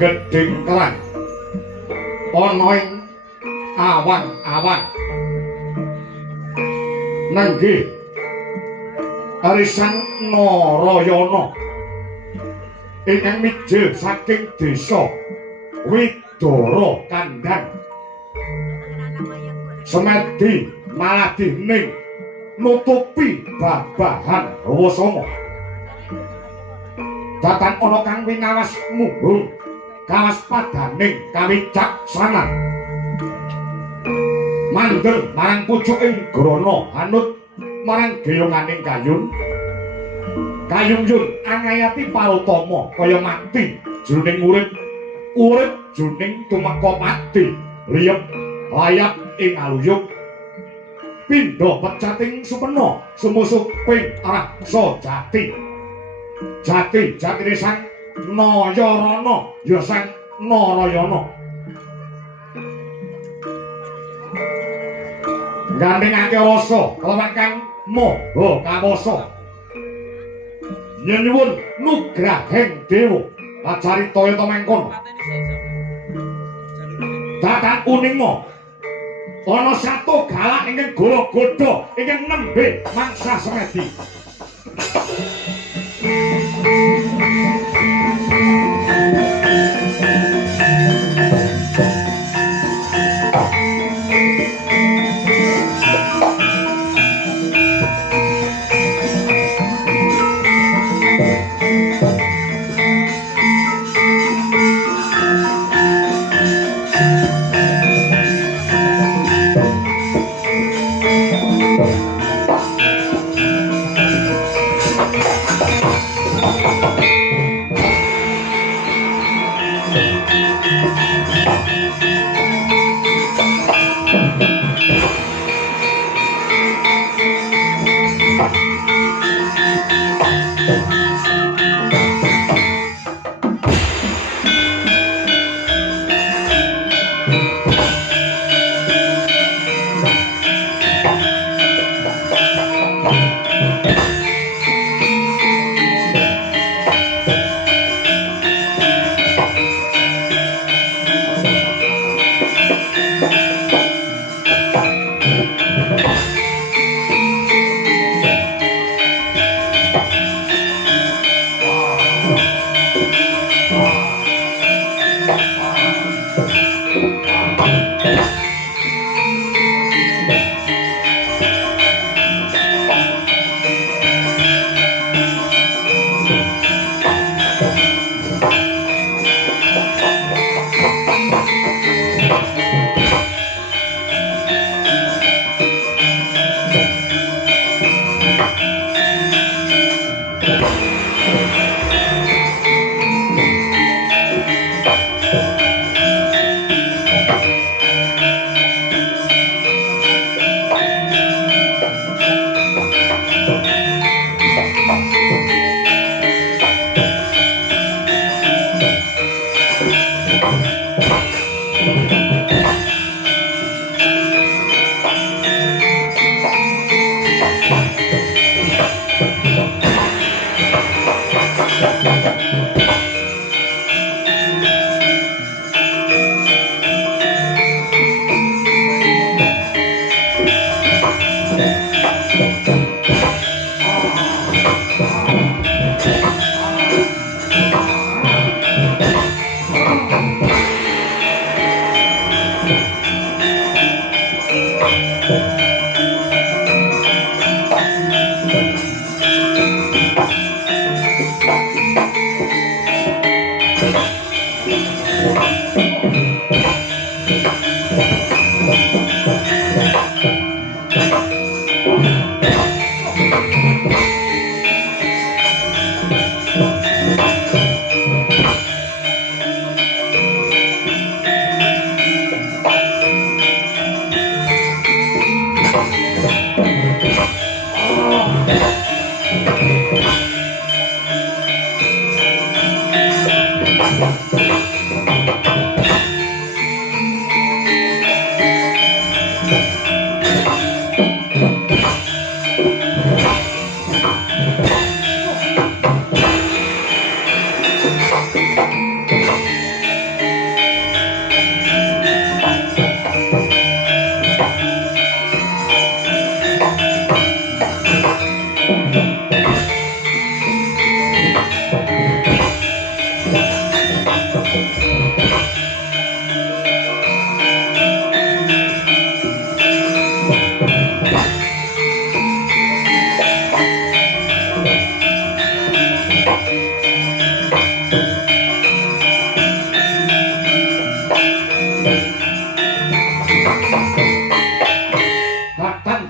Gedhing kelan ana ing awan-awan nenggih arisan Narayana ingkang mijil saking desa Widara Kandhang semedi maladihning nutupi babahan Rawasanga datan ana kang winawas muhung kawas padaning kawicaksanan mandheng marang pucuking grana anut marang geyonganing kayun kayunjun angayati parutama kaya mati jroning urip jroning tumeka pati liyep layap ing aluyuk pindha pecating supena sumusuk ping raksa jati jatine sang Nayarana ya sang Narayana gandhengake rasa kelawan kang maha kawasa yen nyuwun nugrahing dewa lacarita yata mangkono datan uningma ana satu galak ingkang goro-godo ingkang nembe mangsa semedi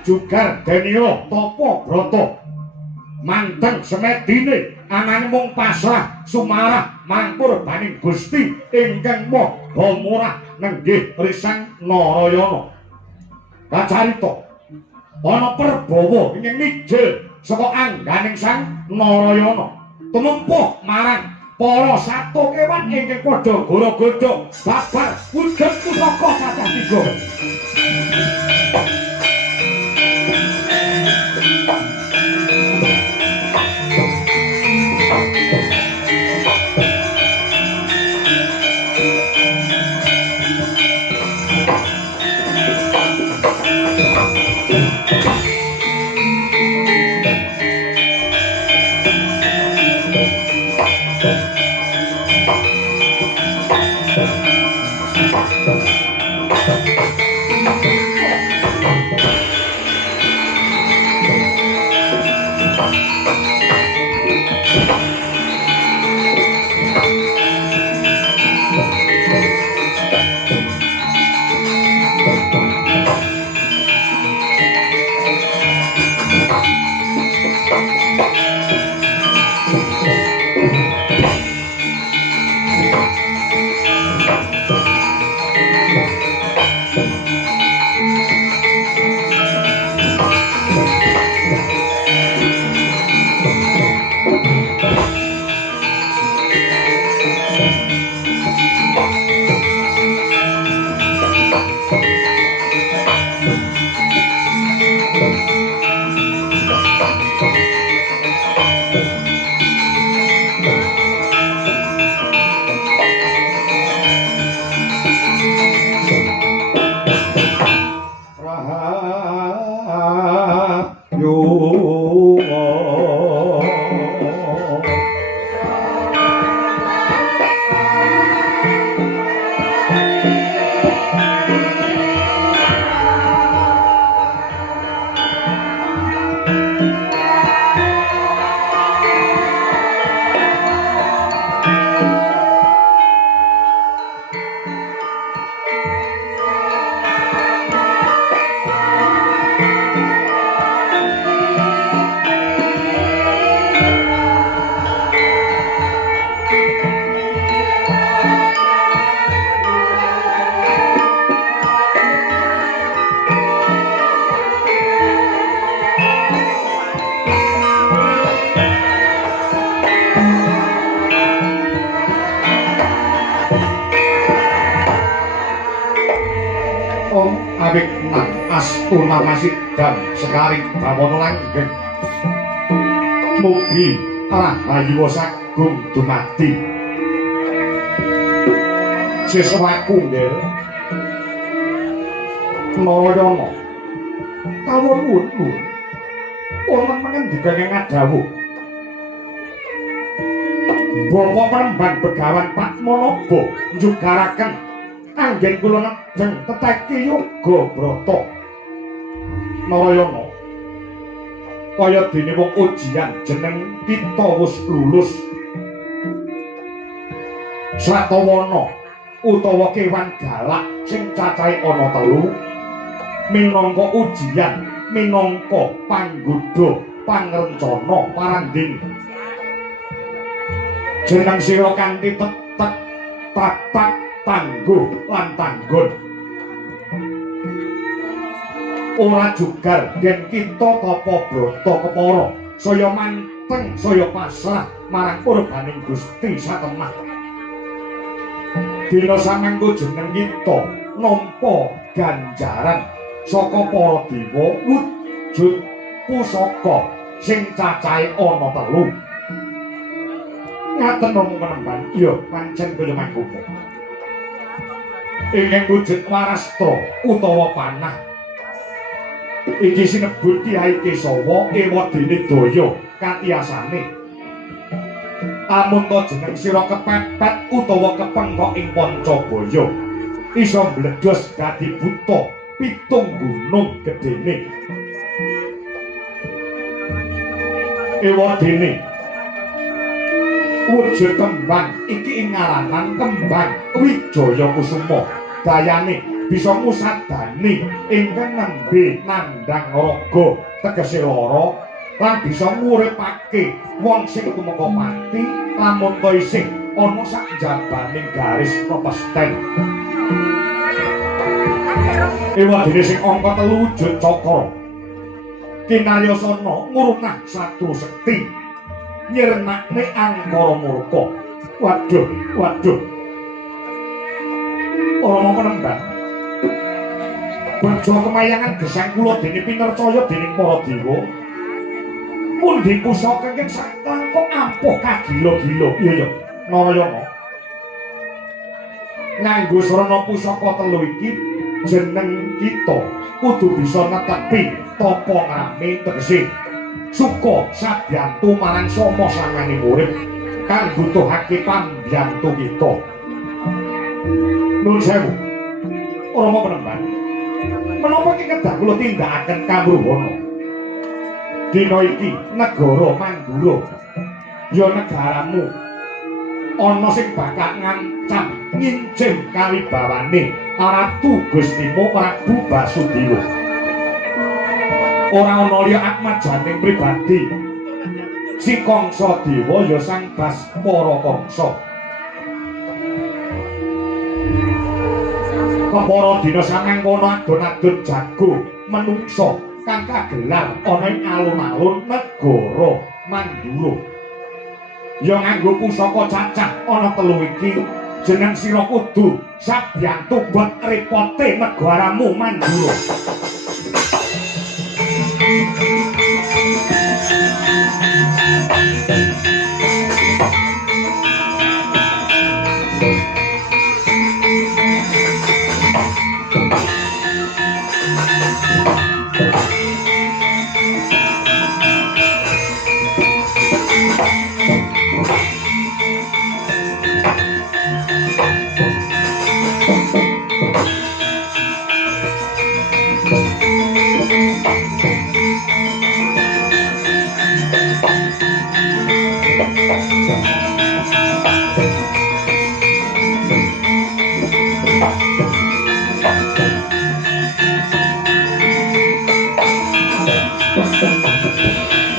Jugar Denio Topo Broto manten semedine anane mung pasrah sumarah mangkur baning Gusti ingkang Maha Murah nenggih Risang Narayana. Kacarita ana Prabawa ingkang mijil saka angganing Sang Narayana tumempuh marang para sato kewan ingkang padha goro-godhog babar wujud pusaka cacah 3. Srata awik nang astu namasidam sekaring bawana langgeng. Mugi rahayu sagung dumadi. Seswaku nggih. Narayana. Kawon wuntu. Wonten pangendikane ngadhawuh. Bapak Penemban Begawan Patmanaba njugaraken anggen kula nedeng teteki yoga brata. Narayana. Kaya dene wong ujian jeneng kita wis lulus. Sratawana utawa kewan galak sing cacahe ana 3 minangka ujian, minangka panggodha, pangrencana, paranding. Jeneng sira kanthi tetek, tatak, tangguh lan tanggon. Ora jugar yen kita tapa brata kepara saya manteng saya pasrah marang urbaning Gusti satemah. Dina samangko jeneng kita nampa ganjaran saka para dewa wujud pusaka sing cacahe ana 3. Ngaten Rama Penemban, iya pancen kaya mangkono. Ingkang wujud warasta utawa panah. Iki sinebut Kyai Kesawa ewadene daya katiyasane. Amun to jeneng sira kepepet utawa kepengkok ing Pancabaya isa mbledhos dadi buta 7 gunung gedene. Ewadene wujud kembang iki ing ngaranan kembang Wijaya Kusuma. Dayane bisa ngusadani ingkang nembe nandhang raga tegese lara lan bisa nguripake wong sing tumeka mati lamun to isih ana sak jabaning garis pepesten. Ewadene sing angka 3 wujud cakra kinayasana ngurunah Satru Sekti nyirnakne angkara murka. Waduh, waduh. Rama Penemban. Baja kemayangan gesang kula dene pinercaya dening para dewa. Pundi pusaka ingkang saklangkung ampuh kagila-gila. Iya ya, Narayana. Nganggo srana pusaka 3 iki jeneng kita kudu bisa netepi tapa ngrame tegese suka sadyantu marang sama sangane urip kang butuhake pambiyantu kita. Nuwun sewu, Rama Penemban. Menapa iki kedah kula tindakaken kamruwana? Dina iki negara Mandura ya negaramu ana sing bakal ngancam ngincim kawibawane Ratu Gustimu Prabu Basudewa. Ora ana liya atmajaning pribadi si Kangsa Dewa ya Sang Baspara Kangsa. Kepara dina samangkono adon-adon jago menungsa kang kagelar ana ing alun-alun negara Mandura. Ya nganggo pusaka cacah ana 3 iki jeneng sira kudu sabyantu buat repote negaramu Mandura.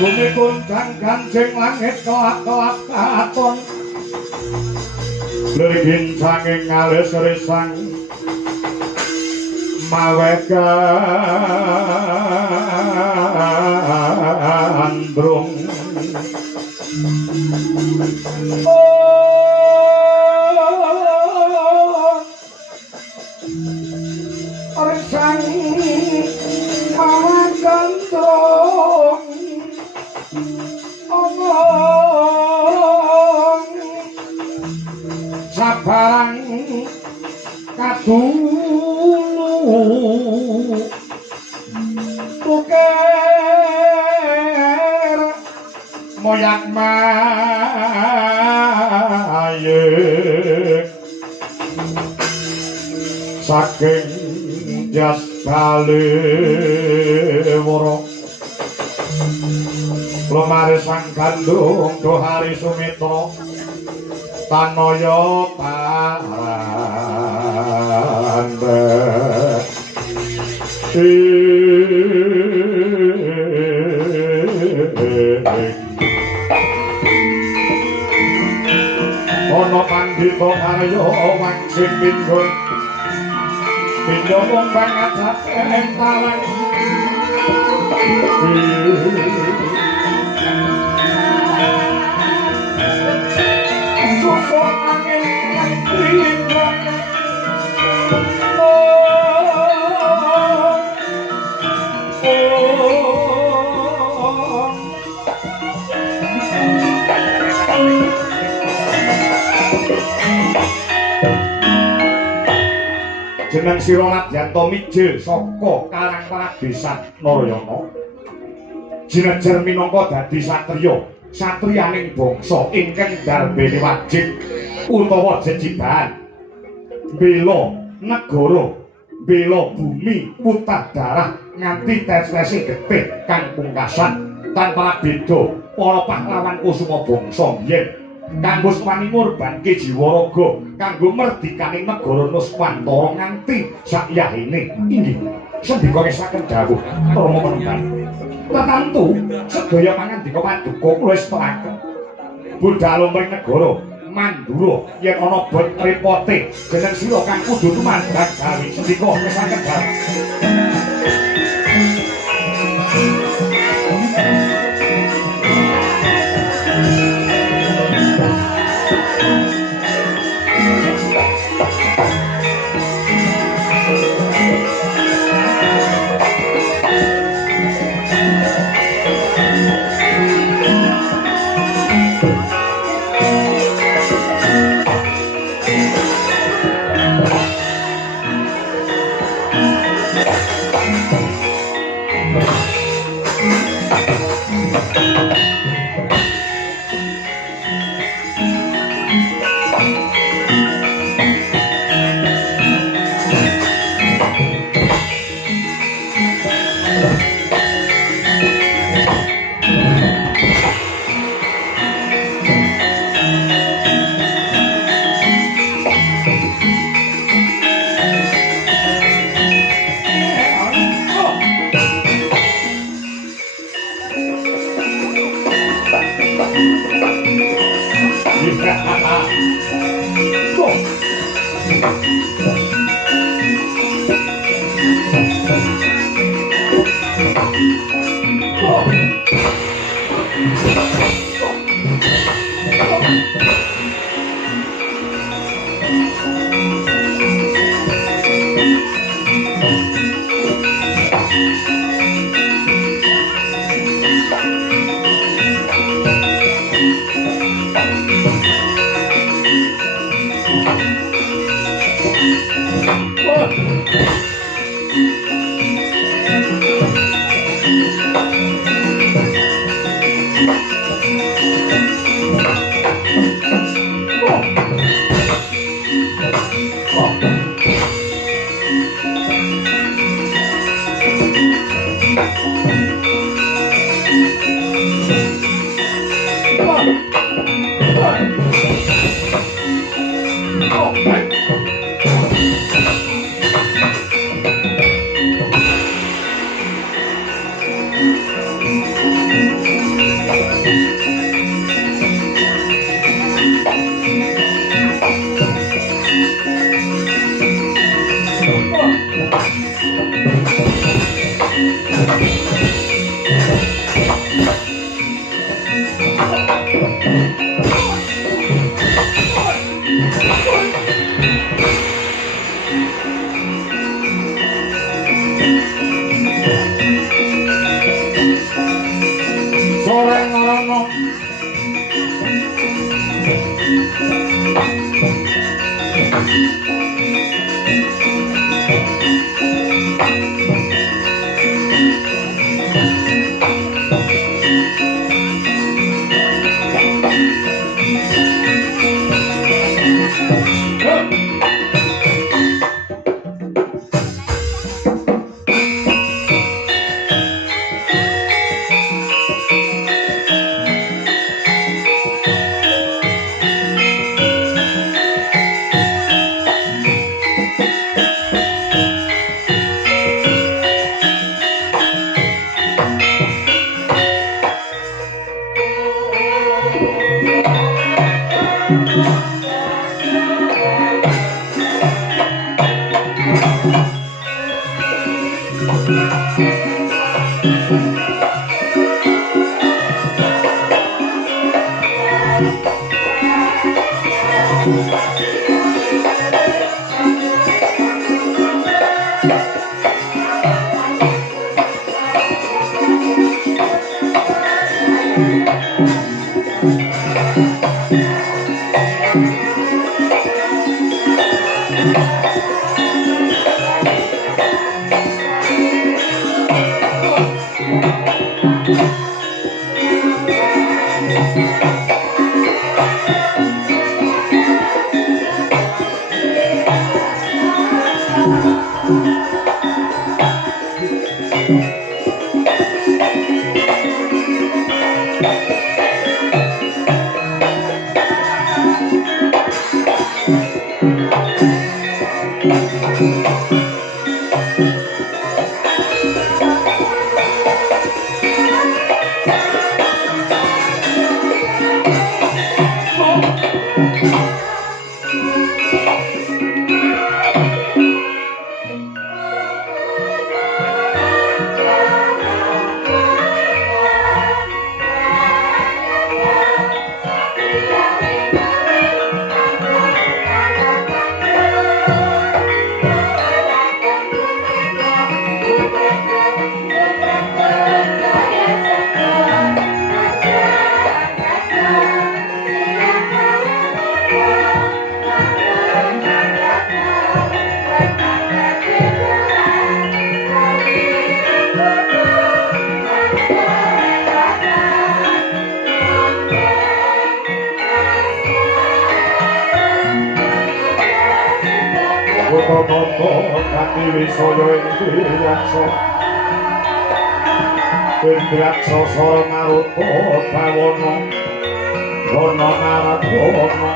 Bumi kundang ganjing langit kelap-kelap katon Lirgin sanging ngalis risang mawe gandrung Arisa kadulu tuker moyak maye saking jas kalewara lumare sang gandung dohari sumitra tanaya paranda ana pandhita karya wangsit pindha pindha wong banget entalan susuk angin rindang jeneng sira Nadyanto Mijil saka Karang Pradesan Narayana jinejer minangka dadi satriya satriyaning bangsa ingkang darbene wajib utawa jejiban bela negara bela bumi putah darah nganti tes-tese getih kang pungkasan tanpa beda para pahlawan kusuma bangsa biyen kanggo swani ngorbanke jiwa raga kanggo merdikaning negara Nuswantara nganti sakyahine inggih sendika kesaken dawuh Rama Menunggal tertentu sedaya pangandika paduka kula istirahaken budhal lumrih negara Mandura yen ana bot repote jeneng sira kang kudu tumandhang gawe sendika kesaken dawuh Indraksa Maruta Bawana Wana Naragana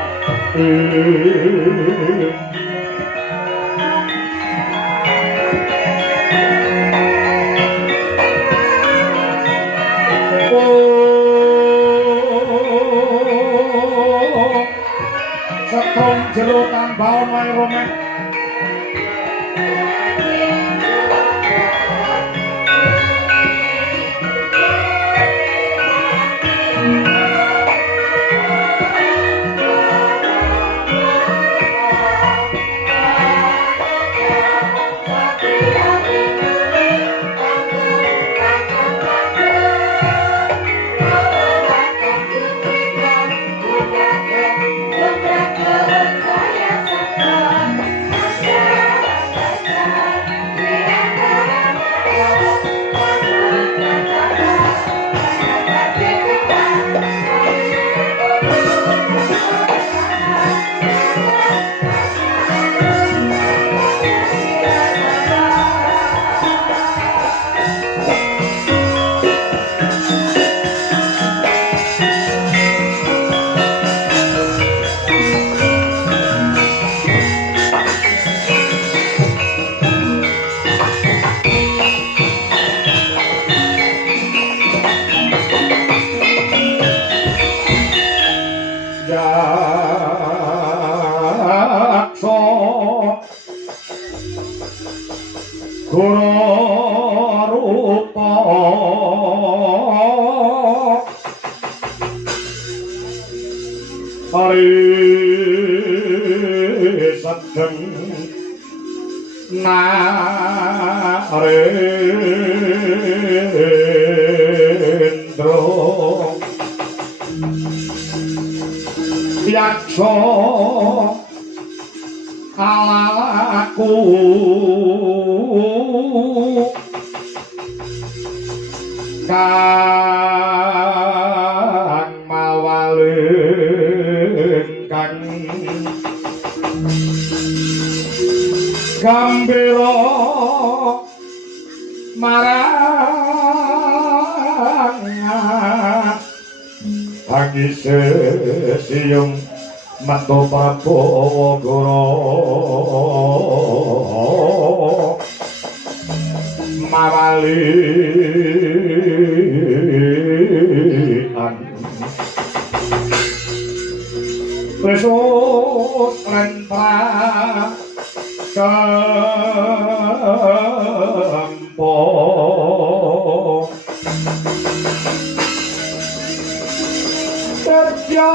Setong jero tambahan wae romek Yakso alaku kang mawalengkan gambira marang bagi sesiung Mato Prabowo Goro mawalian Yesus lentra kempong kerja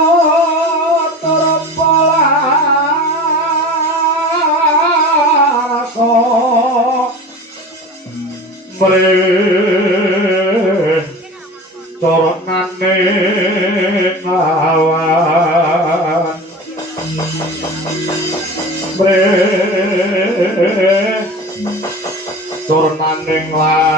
terpelaso mrih coronane awan mrih coronane lawan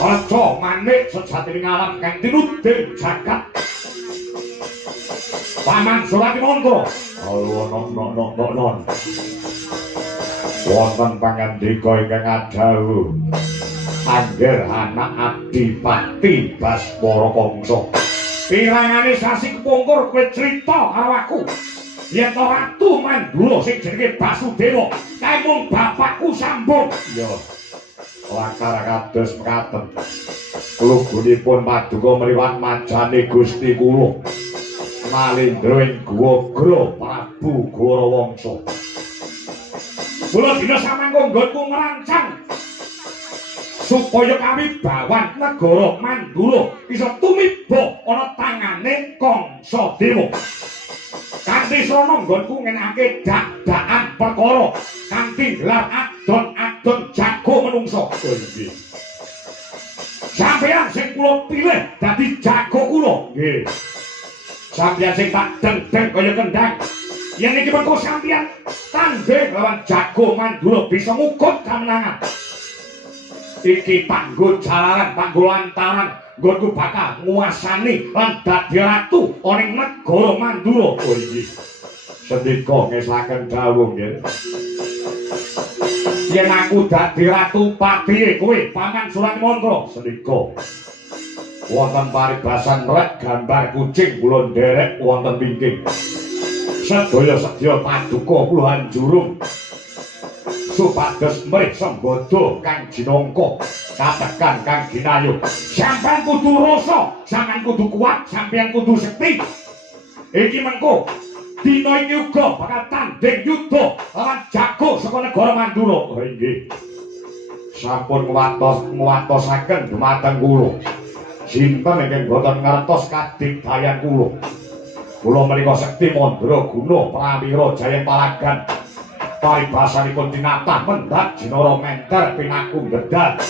aja manik sejatine ngalam kang tinuding jagat. Paman Suratimandra, non. Wonten pangandika ingkang adhawuh. Angger anak Adipati Baswara Kangsa. Pirangane sasi kepungkur kowe crita karo aku. Yen to Ratu Mandura sing jenenge Basudewa, kae mung bapakku sambung. Iya. Lakar kados mekaten. Lugunipun paduka mriwat majane Gusti kula. Malindra ing Guwa Prabu Gorawangsa. Kula dina samangka nggonku ngerancang supaya kawibawan negara Mandura bisa tumiba ana tangane Kangsadewa. Kanthi srana nggonku ngenake dak-dakan perkara kanthi gelar adon-adon jago menungsa. Sampeyan sing kula pilih dadi jago kula. Nggih. Sampeyan sing tak deng-deng kaya kendhang. Yen iki mengko sampeyan tanding lawan jago Mandura bisa ngugut kamenangan. Iki panggo jalaran, panggo lantaran, nggonku bakal nguasani lan dadi ratu ana ing negara Mandura. Oh iki. Sendika ngesaken dawuh nggih. Yen aku dadi ratu patihe kowe Paman Suratimandra, sendika. Wonten paribasan rek gambar kucing kula nderek wonten wingking. Sedaya sedya paduka puluhan jurung supados mrih sembada kang jinangka katekan kang ginayu. Sampeyan kudu rasa, sampeyan kudu kuat, sampeyan kudu sekti. Iki mengko dina iki uga bakal tanding yudha lawan jago saka negara Mandura. Oh nggih. Sampun nguwatosaken dumateng kula. Sinten ingkang boten ngertos kadigdayan kula. Kula menika sekti Mandra Guna Prawira Jayeng Palagan. Paribasanipun tinatah mendhat jinara menter pinaku gedhat.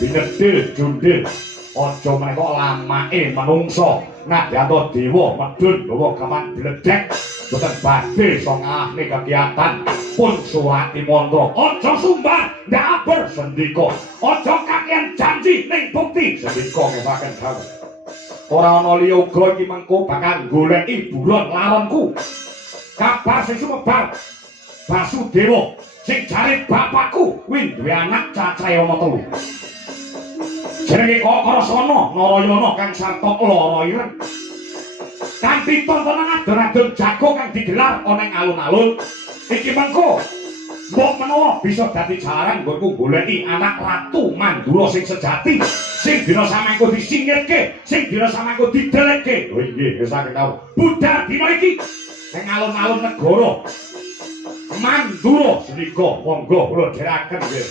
Binedil jundil aja menika lamake manungsa. Nadyanto dewa medhun gawa gaman bledhek. Boten badhe iso ngalahne kegiatan pun Suratimandra. Aja sumbar ndak aber sendika. Aja kakean janji ning bukti sendika ngesaken dawuh. Ora ana liya uga iki mengko bakal goleki buron laronku. Kabar sing sumebar Basudewa sing jare bapakku kuwi duwe anak cacahe ana 3. Jenenge Kakrasana Narayana kang sarta lara ireng. Kanthi tontonan adon-adon jago kang digelar ana ing alun-alun. Iki mengko mbok menawa bisa dadi jalaran nggonku goleki anak Ratu Mandura sing sejati, sing dina samangka disingkirke, sing dina samangka didelekke. Oh nggih, saken kawula. Budal dina iki ing alun-alun negara Mandura senika monggo kula dherekaken nggih.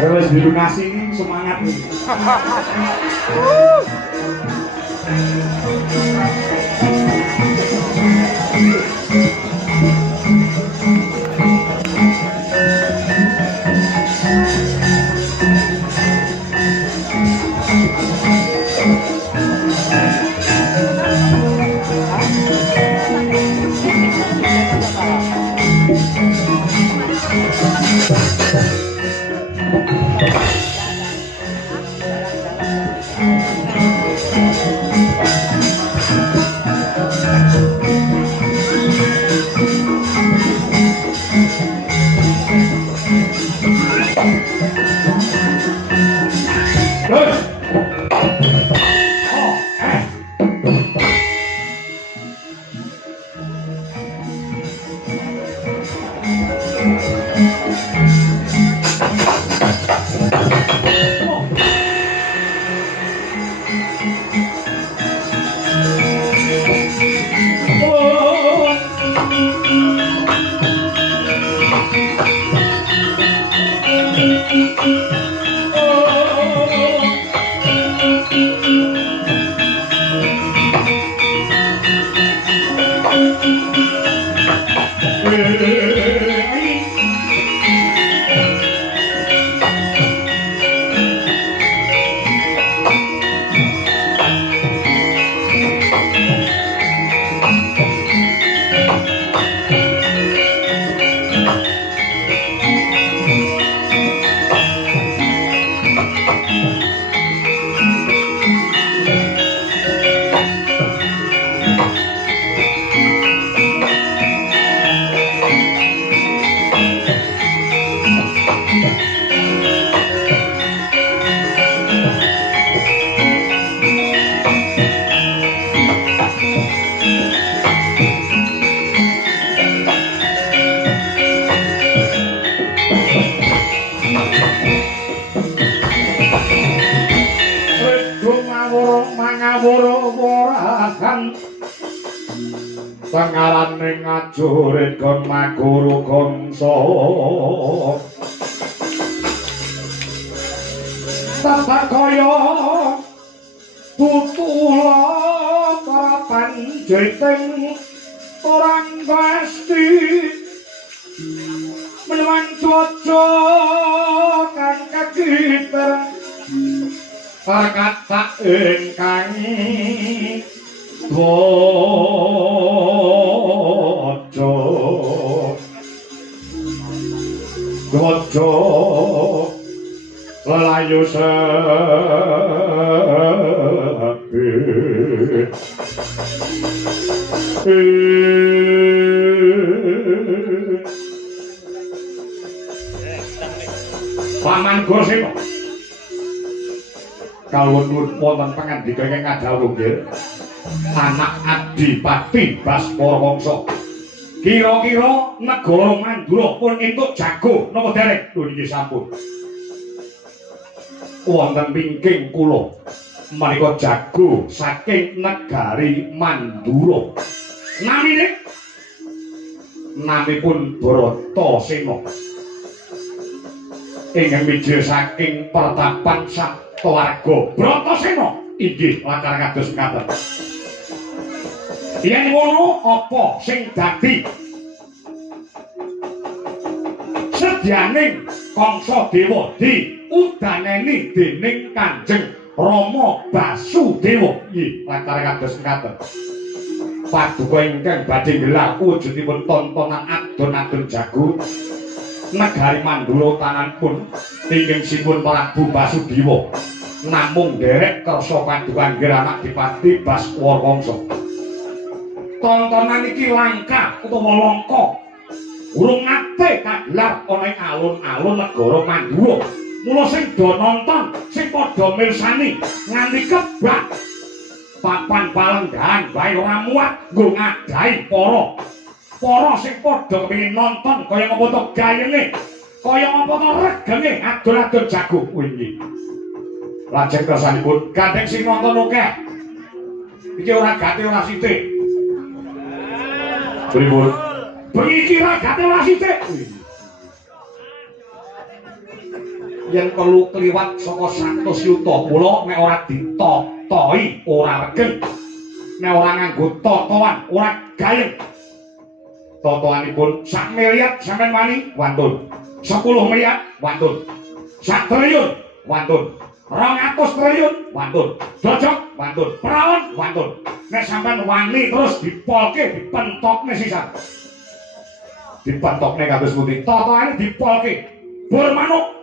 Harus dilunasi semangat nih. ngawur-wurahan pengarane ngajurit kon maguru gongso tata kaya tutula para panjiting orang pasti menyang cuaca kang kakiter kata ingkang bojo lelayu sepi Paman Gosip kawon wonten pangandika ingkang ngadhawuh nggih anak Adipati Baskara Wangsa kira-kira negara Mandura pun entuk jago napa dereng lho niki sampun wonten wingking kula menika jago saking negari Mandura namipun Bratasena ingkang mija saking pertapan Saptawarga Bratasena inggih lakar kados mekaten. Yen ngono apa sing dadi sedyaning Kangsa Dewa diudaneni dening Kanjeng Rama Basudewa inggih lakar kados mekaten. Paduka ingkang badhe gelar wujudipun tontonan adon-adon jago negari Mandura tananipun ingkang sipun Prabu Basudewa namung derek kersa padukan anak Adipati Baskara Wangsa. Tontonan iki langka utawa langka urung nate kagelar ana ing alun-alun negara Mandura. Mula sing do nonton sing padha mirsani nganti kebak papan palenggahan bae ora muat nggo ngadahi para sing padha kepengin nonton kaya apa to gayenge kaya apa to regenge adon-adon jago wingi. Lajeng kersanipun gandeng sing nonton akeh. Iki ora gate ora sithik. Pripun? Iki ora gate ora sithik. Yen perlu kliwat saka 100 yuta mula nek ora ditotohi ora regeng. Nek ora nganggo totoan ora gayeng. Totoanipun 1 miliar sampean wani wantun. 10 miliar wantun. 1 triliun wantun. 200 triliun wantun. Dojok wantun. Prawan wantun. Nek sampean wani terus dipolke dipentokne sisan. Dipentokne kados pundi? Totoane dipolke. Bur manuk.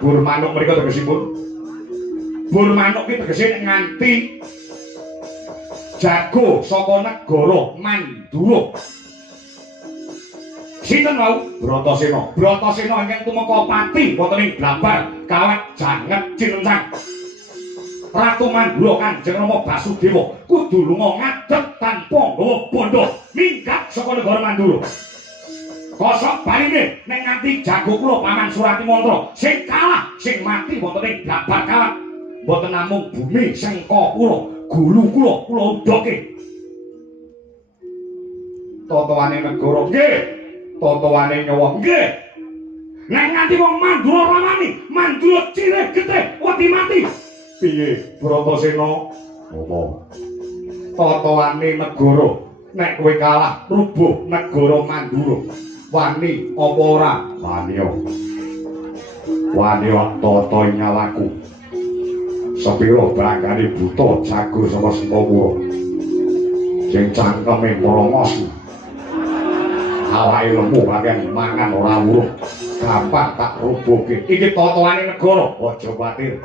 Bur manuk mriku tegesipun. Bur manuk iki tegese nganti jago saka negara Mandura. Sinten wau? Bratasena. Bratasena ingkang tumeka pati wonten ing Blabar, Kawat Janget Cilencang. Ratu Mandura Kanjeng Rama Basudewa kudu lunga ngadeg tanpa nggawa bondo minggat saka negara Mandura. Kosok baline nek nganti jago kula Paman Surati Mantra sing kalah sing mati wonten ing Blabar Kawat mboten namung bumi sengka kula gulu kula udoke. Totoane negara nggih, totoane nyawa nggih. Nek nganti wong Mandura ramani, Mandura cireh getih wedi mati. Piye Bratasena? Apa? Totoane negara nek kowe kalah rubuh negara Mandura. Wani apa ora? Wani yo. Wani tata nyawaku. Sepiro bangane buta jago saka Sempawura. Sing cangkeme merongos. Awake lemu bagian mangan ora urung. Gampang tak rubuhke. Iki totoane negara, aja kuwatir.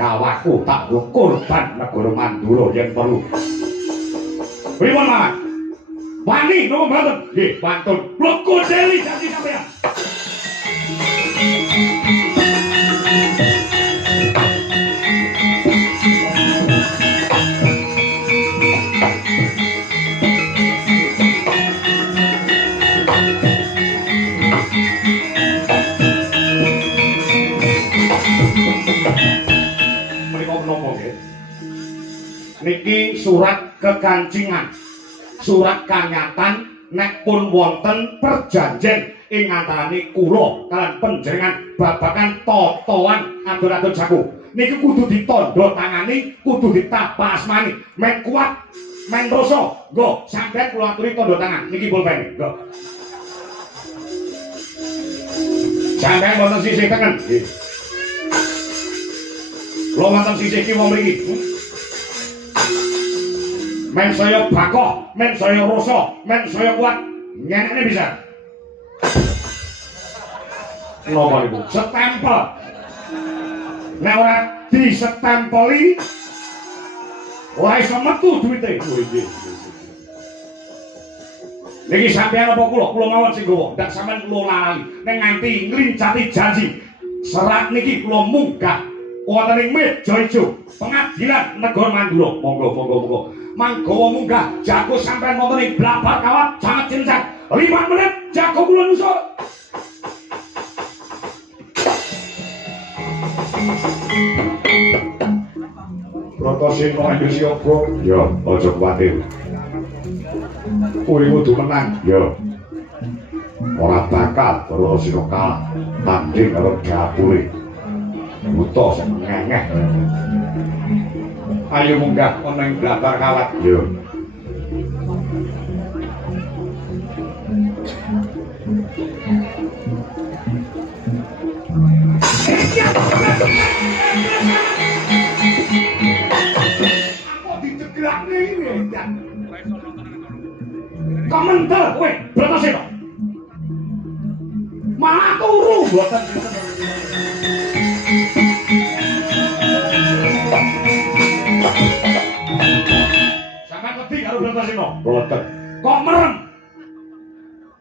Nyawaku tak korban negara Mandura yen perlu. Pripun mawon? Wani napa mboten? Nggih, pantun. Kula kodeli janji sampeyan. Menika menapa nggih? niki surat kekancingan, surat kanyatan nek pun wonten perjanjian ing antaraning kula kalian panjenengan babagan totoan atur-atur jago niki kudu ditandha tangani, kudu ditapasmani, men kuat, men rasa. Nggo, sampeyan kula aturi tandha tangan niki pulpen. Nggo. Sampeyan wonten sisih tengen. Nggih. Kula wonten sisih kiwa mriki. Men saya bakoh, men saya rasa, men saya kuat. Nyenekne bisa. Napa niku? Setempel. Nek ora disetempeli ora iso metu duwite. Niki sampeyan apa kula? Kula mawon sing gowo. Ndak sampean kula lali. Nek nganti nglincati janji. Serat niki kula munggah wonten ing meja ijo pengadilan negara Mandura. Monggo. Manggawa munggah jago sampeyan wonten ing blabar kawat sangat cincang. 5 menit jago kula nusul. Protosino Indonesia ya aja kuwatir. Kuwi kudu menang ya. Ora bakal Protosino kalah tanding karo Gapure. Buta sing ngengeh. Ayo munggah ana ing blabar kawat ya. Komentar kowe Bratasena. Malah turu mboten. Sampeyan wedi karo Bratasena? Mboten. Kok merem?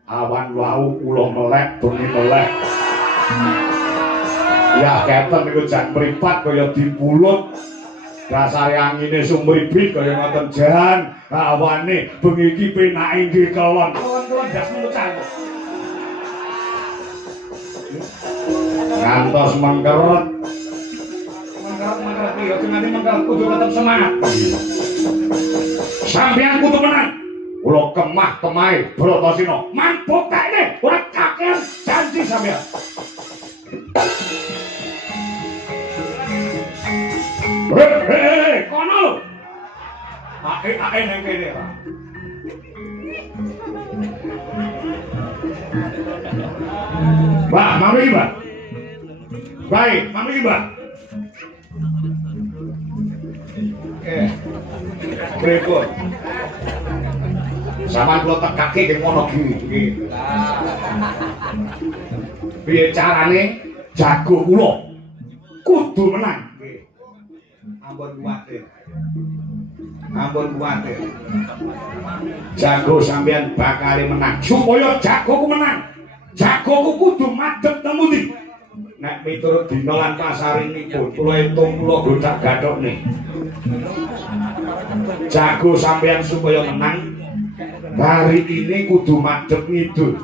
Awan wau kula melek bengi melek. Ya keten niku jan mripat kaya dipulut. Dasare angine sumribit kaya ngoten jan. Awane bengi iki penake nggih kelon. Kelon jas menucan. Ngantos mengkeret. Mengkeret iki aja nganti mengkeret kudu tetep semangat. Sampeyan kudu menang. Kula kemah-kemahe Bratasena. Mampuk tekne ora kakean janji sampeyan. Hei, kono lho. Ake nang kene ra. Mbak, mami iki, Mbak. Baik, mami iki, Mbak. Pripun? Sampeyan kula tekake ing ngono iki. Piye carane jago kula kudu menang. Ampun kuwatir. Jago sampeyan bakal menang. Supaya jagoku menang. Jagoku kudu madhep nang pundi? Nek miturut dina lan pasaringipun kula entung kula godak gathokne. Jago sampeyan supaya menang. Hari ini kudu madhep ngidul.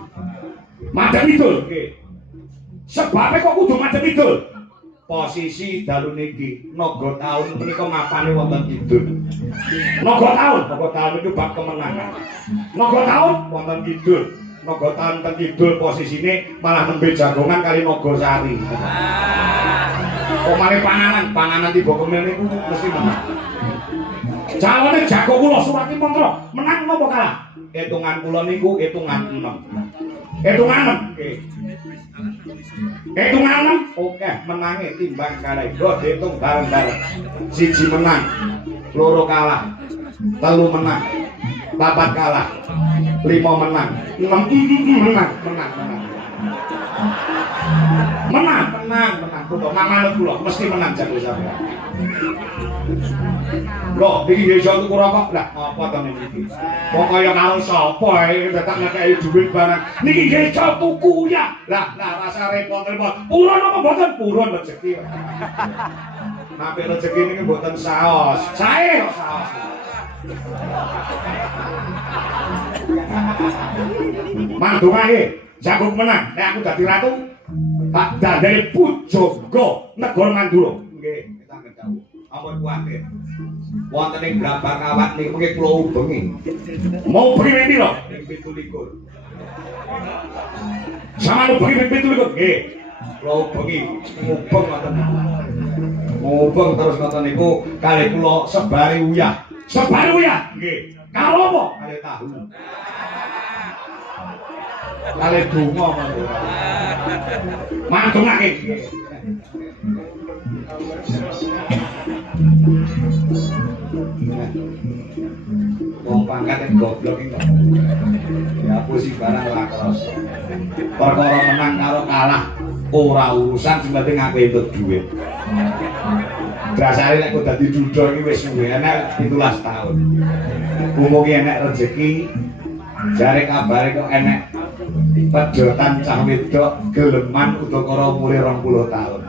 Madhep ngidul nggih. Sebabe kok kudu madhep ngidul? Posisi dalu niki naga taun menika mapane wonten kidul. Naga taun itu bab kemenangan. Naga taun wonten kidul. Naga taun ten kidul posisine malah nembe jagongan kali naga sari. Omane panganan tiba kemene niku mesti menang. Calone jago kula Surati Mantra menang napa kalah? Hitungan kula niku hitungan 6. Hitungan 6. Nggih. Hitungan 6 oke menange timbang kalih. Go diitung bareng-bareng. 1 menang, 2 kalah, 3 menang, 4 kalah, 5 menang, 6 menang. Menang. Kudu manut kula mesti menang jago sampeyan. Loh, iki nggih iso tuku rokok. Lah, apa to niki? Kok kaya karo sapa ae dadak ngekeki dhuwit barang. Niki nggih iso tuku ya. Lah, rasa repot-repot. Purun apa mboten? Purun rezeki. Mampir rezeki niki mboten saos. Sae kok saos. Mandungae, jago menang. Nek aku dadi ratu, tak dadane pujangga negara Mandura. Nggih, kita ngejauh. Ampun kuwatir. wonten ing Grabak Kawat niku nggih kula ubengi. Mau bengi ping pira? Ping 17. Sama ubengi ping 17 nggih. Kula ubengi ngubeng ngoten. Ngubeng terus ngoten niku kalih kula sebari uyah. Sebari uyah nggih. Karo apa? Kalih tahu. Kalih donga ngoten. Mangdongake. Wong pangkat yang goblok iki kok. Ya pusi barang ora krasa. Perkara menang karo kalah ora urusan sing penting aku entuk dhuwit. Dasare nek kok dadi duda iki wis suwe enek 17 tahun. Umume enek rezeki jare kabare kok enek pedotan cah wedok geleman udakara umure 20 tahun.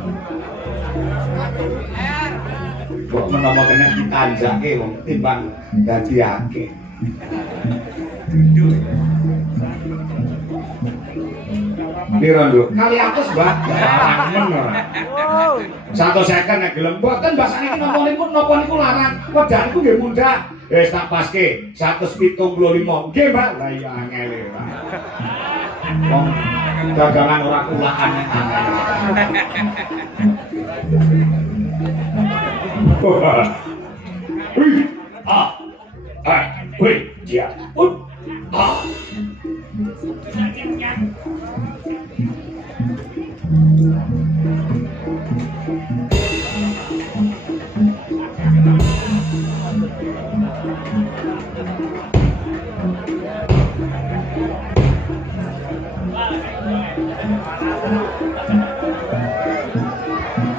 Kok menawa kena ditanjake wong timbang dadi akeh. Piro nduk? Kali atus, Mbak. Larang ora. 150 nek gelem mboten Mbak saniki napa niku larang. Wedang niku nggih mundhak. Wis tak paske 175. Nggih, Mbak. Lah iya angel e, Pak. Wong dagangan ora kulakan nek angel. Wih, wih, dia,